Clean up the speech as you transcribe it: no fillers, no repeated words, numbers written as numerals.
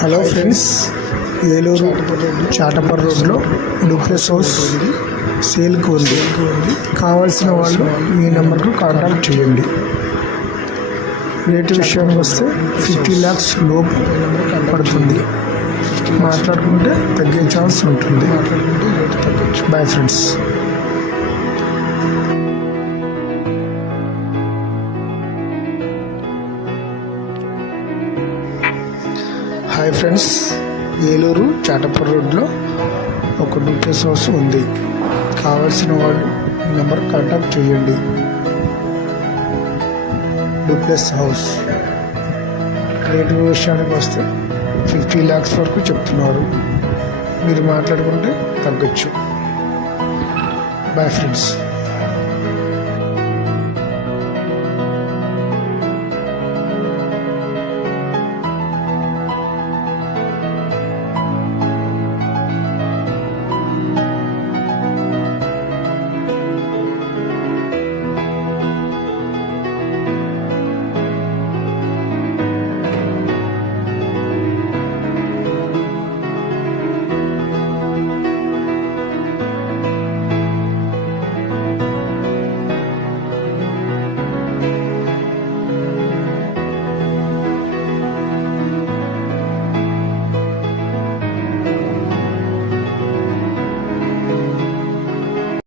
Hello friends, Eluru Chatapar రోడ్లో duplex house సేల్కి ఉంది. కావాల్సిన వాళ్ళు ఈ నెంబర్కు కాంటాక్ట్ చేయండి. రేటు విషయానికి వస్తే 50 lakhs లోపు పడుతుంది. మాట్లాడుకుంటే తగ్గే ఛాన్స్ ఉంటుంది. Bye friends. Hi friends, Eluru Chatapar రోడ్లో ఒక డూప్లెక్స్ హౌస్ ఉంది. కావాల్సిన వాళ్ళు ఈ నెంబర్ కాంటాక్ట్ చేయండి. డూప్లెక్స్ హౌస్ రేటు విషయానికి వస్తే 50 lakhs వరకు చెప్తున్నారు. మీరు మాట్లాడుకుంటే తగ్గచ్చు. Bye friends.